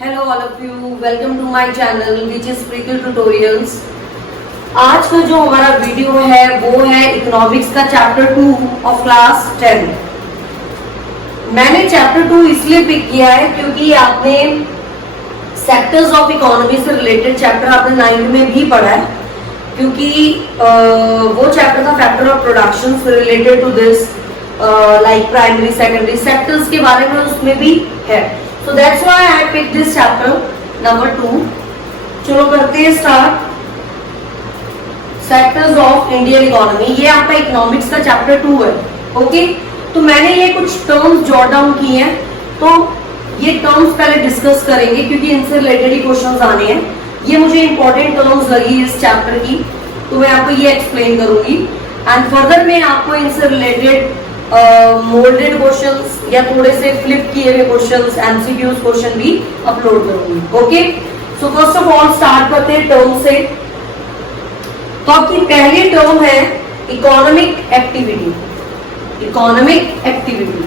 Hello all of you, welcome to my channel which is Preeti Tutorials। आज का जो हमारा वीडियो है वो है इकोनॉमिक्स का चैप्टर 2 ऑफ क्लास 10। मैंने चैप्टर 2 इसलिए पिक किया है क्योंकि आपने सेक्टर्स ऑफ इकोनॉमी से रिलेटेड चैप्टर आपने 9th में भी पढ़ा है, क्योंकि वो चैप्टर था factor of production related to this like primary secondary sectors के बारे में उसमें भी है। So that's why I picked this chapter number 2। चलो करते हैं start. Sectors of Indian economy, ये आपका इकोनॉमिक्स का चैप्टर 2 है। ओके, तो मैंने ये कुछ टर्म्स जॉट डाउन किए हैं, तो ये टर्म्स पहले डिस्कस करेंगे क्योंकि इनसे रिलेटेड ही क्वेश्चंस आने हैं। ये मुझे इंपॉर्टेंट टर्म्स लगी इस चैप्टर की, तो मैं आपको ये एक्सप्लेन करूंगी एंड फर्दर मैं आपको इनसे रिलेटेड मोल्डेड क्वेश्चंस या थोड़े से फ्लिप किए हुए क्वेश्चंस, एमसीक्यूज क्वेश्चन भी अपलोड करूंगी। Okay, so first of all start करते हैं टर्म से। तो आपकी पहली टर्म है economic activity. Economic activity,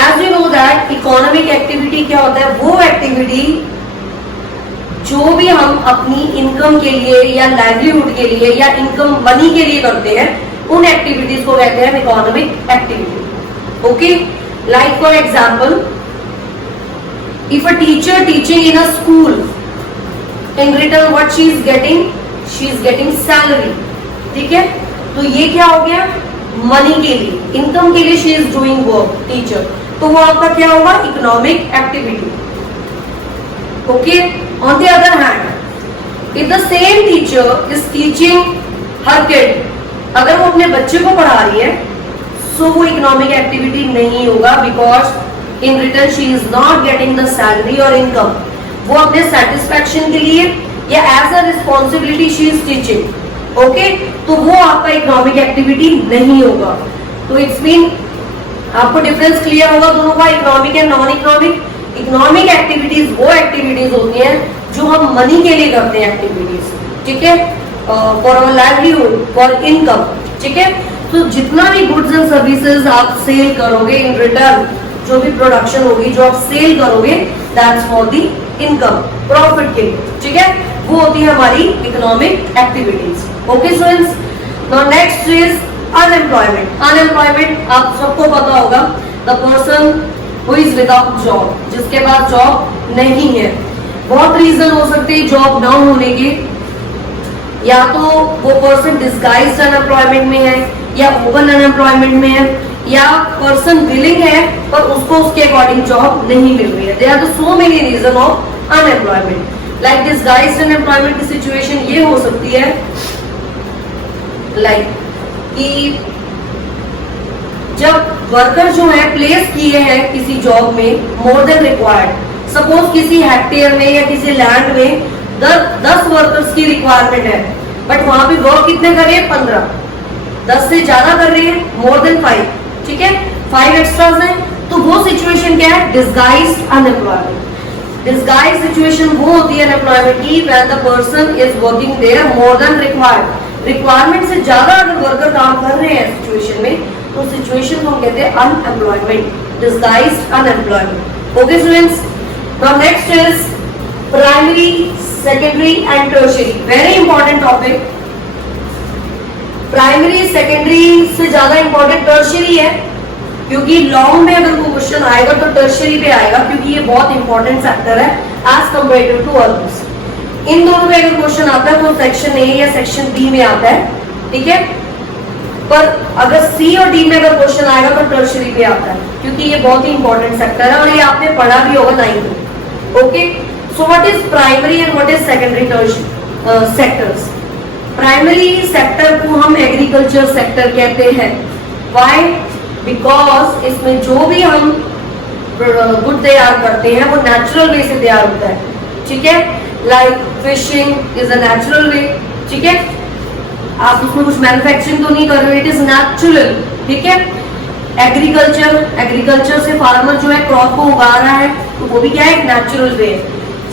as you know that economic activity क्या होता है? वो एक्टिविटी जो भी हम अपनी इनकम के लिए या लाइवलीहुड के लिए या इनकम मनी के लिए करते हैं, उन एक्टिविटीज को कहते हैं economic activity. Okay, like for example, if a teacher teaching in a school, in return what she is getting salary. ठीक है, तो ये क्या हो गया? मनी के लिए, इनकम के लिए she is doing work, teacher, तो वो आपका क्या होगा? Economic activity. Okay, on the other hand, if the same teacher is teaching her kid, अगर वो अपने बच्चे को पढ़ा रही है, सो वो इकोनॉमिक एक्टिविटी नहीं होगा, because in return she is not getting the salary और इनकम। वो अपने सेटिस्फैक्शन के लिए या as a responsibility she is teaching. Okay, तो वो आपका इकोनॉमिक एक्टिविटी नहीं होगा। तो इट्स मीन आपको डिफरेंस क्लियर होगा दोनों का, economic and non economic. Economic activities वो एक्टिविटीज होती हैं जो हम मनी के लिए करते हैं एक्टिविटीज, ठीक है, for our livelihood, for income. ठीक है, तो जितना भी गुड्स एंड सर्विसेज आप सेल करोगे, इन रिटर्न जो भी प्रोडक्शन होगी जो आप सेल करोगे, that's for the income, profit के लिए। ठीक है, वो होती है हमारी economic activities. Okay students, now next is unemployment. Unemployment आप सबको पता होगा, the person who is without job, जिसके पास जॉब नहीं है। बहुत रीजन हो सकते हैं जॉब ना होने के, या तो वो पर्सन डिस्गाइज्ड अनएम्प्लॉयमेंट में है, या ओपन अनएम्प्लॉयमेंट में है, या पर्सन विलिंग है पर उसको उसके अकॉर्डिंग जॉब नहीं मिल रही है। There are so many reason of unemployment. Like disguised unemployment की सिचुएशन ये हो सकती है लाइक कि जब वर्कर जो है प्लेस किए हैं किसी जॉब में मोर देन रिक्वायर्ड, सपोज किसी हेक्टेयर में या किसी लैंड में 10 वर्कर्स की रिक्वायरमेंट है, बट वहां पे वर्क कितने कर रहे हैं? 15। 10 से ज्यादा कर रहे हैं, मोर देन 5। ठीक है, 5 एक्स्ट्रास हैं, तो वो सिचुएशन क्या है? Disguised unemployment. डिस्गाइज्ड सिचुएशन वो होती है अनएम्प्लॉयमेंट की when the person is working there more than required. Requirement से ज्यादा अगर वर्कर काम कर रहे हैं सिचुएशन में, तो सिचुएशन को हम कहते हैं unemployment, disguised unemployment. Okay students, now next is primary, secondary and tertiary. Very important topic. Primary secondary से ज्यादा इंपॉर्टेंट टर्शियरी है, क्योंकि लॉन्ग में अगर कोई क्वेश्चन आएगा तो टर्शियरी पे आएगा, क्योंकि ये बहुत इंपॉर्टेंट सेक्टर है एज कंपेयर टू अदर्स। इन दोनों में अगर क्वेश्चन आता है तो सेक्शन ए या सेक्शन बी में आता है। ठीक है, पर अगर सी और डी में अगर क्वेश्चन आएगा तो टर्शियरी पे आता है, क्योंकि ये बहुत ही इंपॉर्टेंट सेक्टर है और ये आपने पढ़ा भी होगा 9th में। Okay, so what is primary and what is secondary sectors? Primary sector को हम एग्रीकल्चर सेक्टर कहते हैं। Why? Because इसमें जो भी हम गुड तैयार करते हैं वो नेचुरल वे से तैयार होता है। ठीक है, like fishing is a natural way. ठीक है, आप उसमें कुछ मैन्युफैक्चरिंग तो नहीं कर रहे, इट इज नेचुरल। ठीक है, एग्रीकल्चर से फार्मर जो है क्रॉप को उगा रहा है, तो वो भी क्या है? Natural way.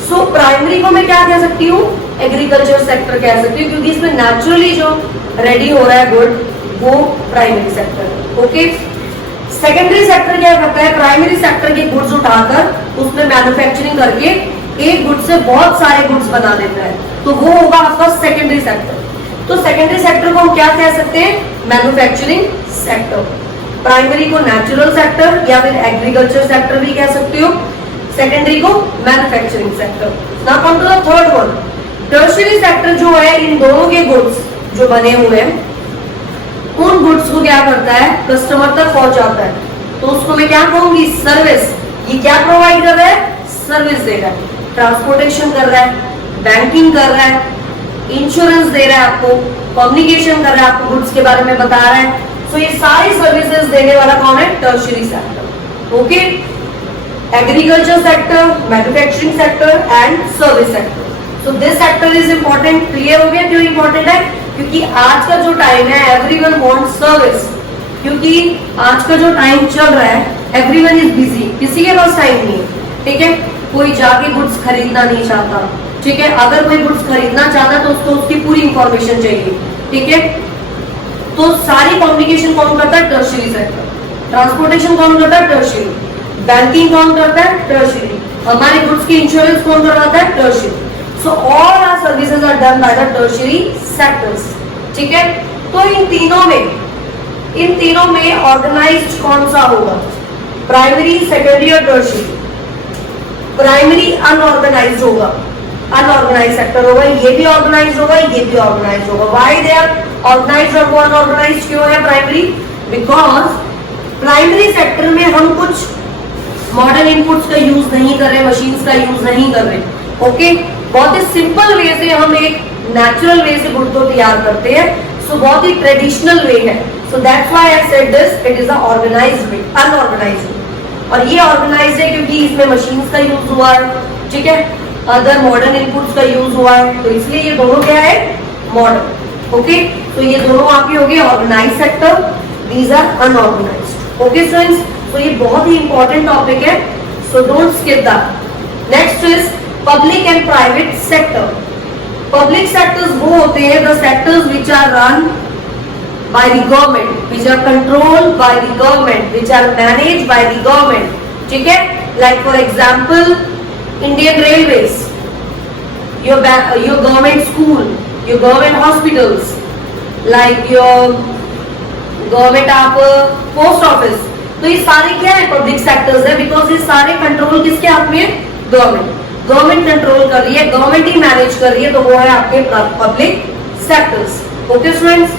सो प्राइमरी को मैं क्या कह सकती हूँ? एग्रीकल्चर सेक्टर कह सकती हूँ, क्योंकि इसमें नेचुरली जो रेडी हो रहा है गुड, वो primary sector. Okay, secondary sector क्या करता है, प्राइमरी सेक्टर के गुड्स उठाकर उसमें मैन्युफैक्चरिंग करके एक गुड्स से बहुत सारे गुड्स बना देता है, तो वो होगा आपका सेकेंडरी सेक्टर। तो सेकेंडरी सेक्टर को हम क्या कह सकते हैं, मैन्युफैक्चरिंग सेक्टर। प्राइमरी को नेचुरल सेक्टर या फिर एग्रीकल्चर सेक्टर भी कह सकते हो, सेकेंडरी को manufacturing sector. Now come to the third one, tertiary sector जो है, इन दोनों के गुड्स जो बने हुए हैं उन गुड्स को क्या करता है, कस्टमर तक पहुंचाता है। तो उसको मैं क्या कहूंगी, सर्विस। ये क्या प्रोवाइड कर रहा है, सर्विस दे रहा है, ट्रांसपोर्टेशन कर रहा है, बैंकिंग कर रहा है, इंश्योरेंस दे रहा है आपको, कम्युनिकेशन कर रहा है, आपको गुड्स के बारे में बता रहा है। तो ये सारी सर्विसेज देने वाला कौन है, tertiary sector. Okay, agriculture sector, manufacturing sector and service sector. So this sector is important. Clear हो गया क्यों इंपॉर्टेंट है, क्योंकि आज का जो टाइम है एवरीवन वांट्स सर्विस, क्योंकि आज का जो टाइम चल रहा है एवरीवन इज बिजी, किसी के पास टाइम नहीं है। ठीक है, कोई जाके गुड्स खरीदना नहीं चाहता। ठीक है, अगर कोई गुड्स खरीदना चाहता है तो उसको उसकी पूरी इंफॉर्मेशन चाहिए। ठीक है, तो सारी कम्युनिकेशन कौन करता है, टर्शियरी सेक्टर। ट्रांसपोर्टेशन कौन करता है, टर्शियरी। बैंकिंग कौन करता है, टर्शियरी। हमारे गुड्स की इंश्योरेंस कौन करवाता है, tertiary. So all our services are done by the tertiary sectors. ठीक है, तो इन तीनों में ऑर्गेनाइज्ड कौन सा होगा, प्राइमरी, सेकेंडरी और टर्शियरी। प्राइमरी अनऑर्गेनाइज्ड होगा, अनऑर्गेनाइज्ड सेक्टर होगा, ये भी ऑर्गेनाइज्ड होगा, ये भी ऑर्गेनाइज्ड होगा। व्हाई दे आर ऑर्गेनाइज्ड और वो अनऑर्गेनाइज्ड क्यों है प्राइमरी, बिकॉज प्राइमरी सेक्टर में हम कुछ मॉडर्न इनपुट्स का यूज नहीं कर रहे, मशीन्स का यूज नहीं कर रहे। ओके, बहुत ही सिंपल वे से हम एक नेचुरल वे से गुड को तैयार करते हैं। सो बहुत ही ट्रेडिशनल वे है। So that's why I said this, it is a organized way, unorganized. और ये ऑर्गेनाइज्ड है क्योंकि इसमें मशीन्स का यूज हुआ है। ठीक है, अदर मॉडर्न इनपुट्स का यूज हुआ है, तो इसलिए ये दोनों क्या है, मॉडर्न। ओके, तो ये दोनों आपके हो गए organized sector, these are unorganized. Okay students, तो ये बहुत ही इंपॉर्टेंट टॉपिक है, so don't skip that. Next is public and private sector. Public sectors वो होते हैं the sectors which are run by the government, which are controlled by the government, which are managed by the government. ठीक है, like for example Indian Railways, your government school, your government hospitals, like your government आप post office। तो ये सारे क्या है, public sectors है, because ये सारे कंट्रोल किसके हाथ में है, गवर्नमेंट कंट्रोल कर रही है, गवर्नमेंट ही मैनेज कर रही है, तो वो है आपके public sectors. Okay students,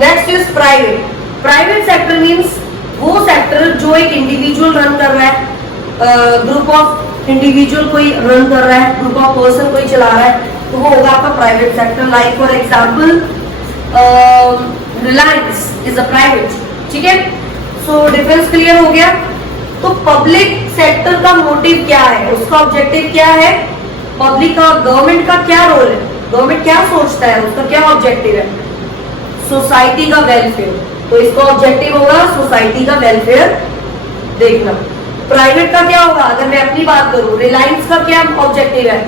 next is private. Private sector means वो सेक्टर जो एक इंडिविजुअल रन कर रहा है, ग्रुप ऑफ इंडिविजुअल कोई रन कर रहा है, ग्रुप ऑफ पर्सन कोई चला रहा है, तो वो होगा आपका private sector. Like for example Reliance is a private. ठीक है, सो डिफरेंस क्लियर हो गया। तो पब्लिक सेक्टर का मोटिव क्या है, उसका ऑब्जेक्टिव क्या है, पब्लिक का, गवर्नमेंट का क्या रोल है, गवर्नमेंट क्या सोचता है, उसका क्या ऑब्जेक्टिव है, सोसाइटी का वेलफेयर। तो इसका ऑब्जेक्टिव होगा सोसाइटी का वेलफेयर देखना। प्राइवेट का क्या होगा, अगर मैं अपनी बात करूं, रिलायंस का क्या ऑब्जेक्टिव है,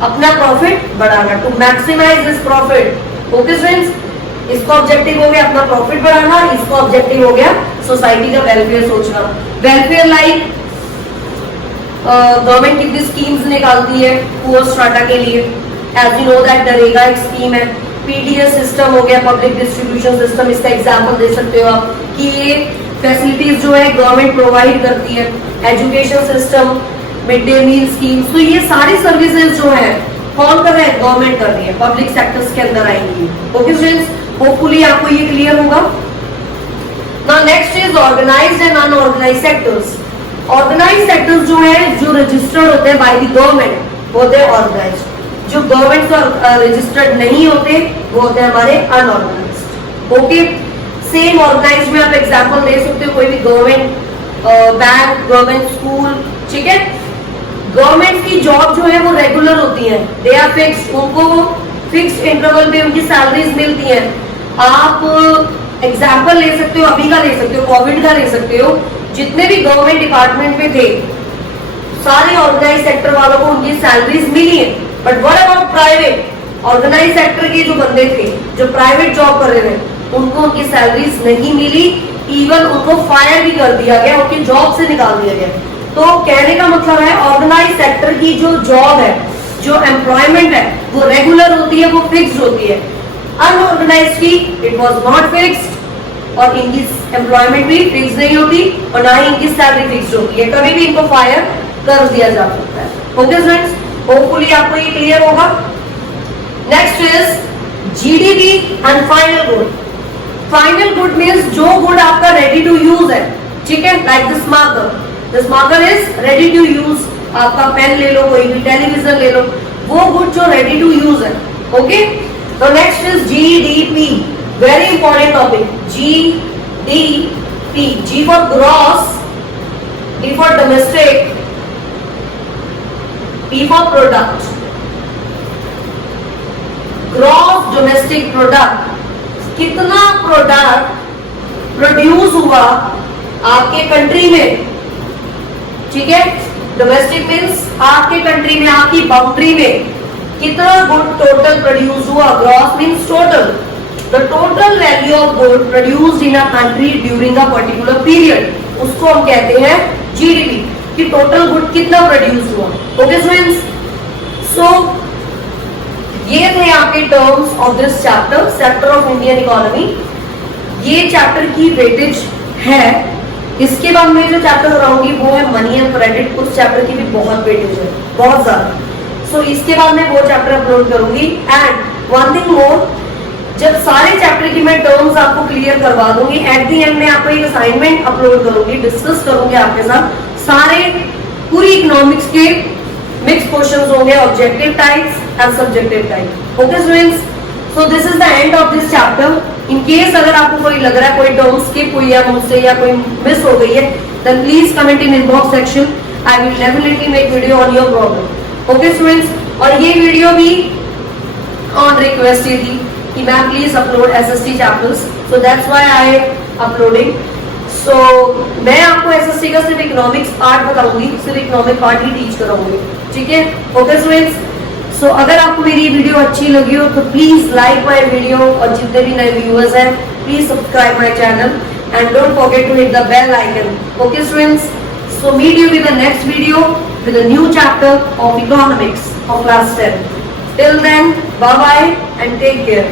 अपना प्रॉफिट बढ़ाना, to maximize this profit. Okay friends, इसका ऑब्जेक्टिव हो गया अपना प्रॉफिट बढ़ाना, इसका ऑब्जेक्टिव हो गया सोसाइटी का वेलफेयर सोचना। वेलफेयर लाइक गवर्नमेंट कितनी स्कीम्स निकालती है पुअर स्ट्राटा के लिए, as you know that NREGA एक स्कीम है, पीडीएस सिस्टम हो गया, पब्लिक डिस्ट्रीब्यूशन सिस्टम, इसका एग्जांपल दे सकते हो आप कि ये फैसिलिटीज जो है गवर्नमेंट प्रोवाइड करती है, education system, mid day meal schemes. तो ये सारी सर्विसेज जो है कौन कर रहा है, गवर्नमेंट कर रही है, पब्लिक सेक्टर्स के अंदर आएंगी। ओके फ्रेंड्स, होपफुली आपको ये क्लियर होगा। Now next is organized and unorganized sectors. Organized sectors जो है, जो रजिस्टर्ड होते हैं बाय द गवर्नमेंट, वो होते हैं ऑर्गेनाइज्ड। जो गवर्नमेंट से रजिस्टर्ड नहीं होते वो होते हैं हमारे अनऑर्गेनाइज्ड। ओके, सेम ऑर्गेनाइज्ड में आप एग्जांपल दे सकते हो, कोई भी गवर्नमेंट बैंक, गवर्नमेंट स्कूल। ठीक है, गवर्नमेंट की जॉब जो है वो रेगुलर होती है, दे आर फिक्स, उनको फिक्स इंटरवल पे उनकी सैलरीज मिलती है। आप एग्जांपल ले सकते हो, अभी का ले सकते हो, कोविड का ले सकते हो, जितने भी गवर्नमेंट डिपार्टमेंट में थे सारे ऑर्गेनाइज सेक्टर वालों को उनकी सैलरीज मिली है। But what about private, organize sector के जो बंदे थे, जो प्राइवेट जॉब कर रहे थे, उनको उनकी सैलरीज नहीं मिली, इवन उनको फायर भी कर दिया गया, उनकी जॉब से निकाल दिया गया। तो कहने का मतलब है ऑर्गेनाइज सेक्टर की जो जॉब है, जो एम्प्लॉयमेंट है, वो रेगुलर होती है, वो फिक्स्ड होती है। अनऑर्गेनाइज की इट वाज नॉट फिक्स्ड और इनकी एम्प्लॉयमेंट भी फिक्स नहीं होती और ना ही इनकी सैलरी फिक्स होती है, कभी भी इनको फायर कर दिया जा सकता है। ओके फ्रेंड्स, होपफुली आपको ये क्लियर होगा। Next is GDP and final good. Final good means जो गुड आपका रेडी टू यूज है, ठीक है, like this marker. This marker is ready to use. आपका पेन ले लो, कोई भी टेलीविजन ले लो, वो गुड जो रेडी टू यूज है। ओके, तो next is GDP, very important topic. GDP, G for gross, D for domestic, P for product. Gross domestic product, कितना प्रोडक्ट प्रोड्यूस हुआ आपके कंट्री में, ठीक है। डोमेस्टिक मीन्स आपके कंट्री में, आपकी बाउंड्री में कितना गुड टोटल प्रोड्यूस हुआ। Gross means total, the total value of good produced in a country during a particular period, उसको हम कहते हैं जीडीपी, कि टोटल गुड कितना प्रोड्यूस हुआ। ओके स्टूडेंट्स, सो ये थे आपके terms of this chapter, sector of Indian economy. ये चैप्टर की वेटेज है। इसके बाद मैं जो चैप्टर कराऊंगी वो है मनी एंड क्रेडिट। उस चैप्टर की भी बहुत वेटेज है, बहुत ज्यादा। सो इसके बाद मैं वो चैप्टर अपलोड करूंगी। एंड वन थिंग मोर, जब सारे चैप्टर की मैं टर्म्स आपको क्लियर करवा दूंगी, एट दी एंड में आपको एक असाइनमेंट अपलोड करूंगी, डिस्कस करूंगी आपके साथ। सारे पूरी इकोनॉमिक्स के मिक्स क्वेश्चंस होंगे, objective types and subjective type. Okay students, so this is the end of this chapter. In case अगर आपको कोई लग रहा है कोई टर्म स्किप हुई है मुझसे या कोई मिस हो गई है, then please comment in inbox section. I will definitely make video on your problem. Okay students, और ये वीडियो भी ऑन रिक्वेस्ट ही थी कि ma'am please upload SST chapters, so that's why I am uploading. सो मैं आपको एसएसटी का सिर्फ इकोनॉमिक्स पार्ट बताऊंगी, सिर्फ इकोनॉमिक पार्ट ही टीच कराऊंगी, ठीक है। ओके स्टूडेंट्स, सो अगर आपको मेरी वीडियो अच्छी लगी हो तो प्लीज लाइक माय वीडियो, और जितने भी नए व्यूअर्स हैं please subscribe my channel and don't forget to hit the bell icon. Okay students, so meet you with the next video with a new chapter of economics of class 10. Till then, bye bye and take care.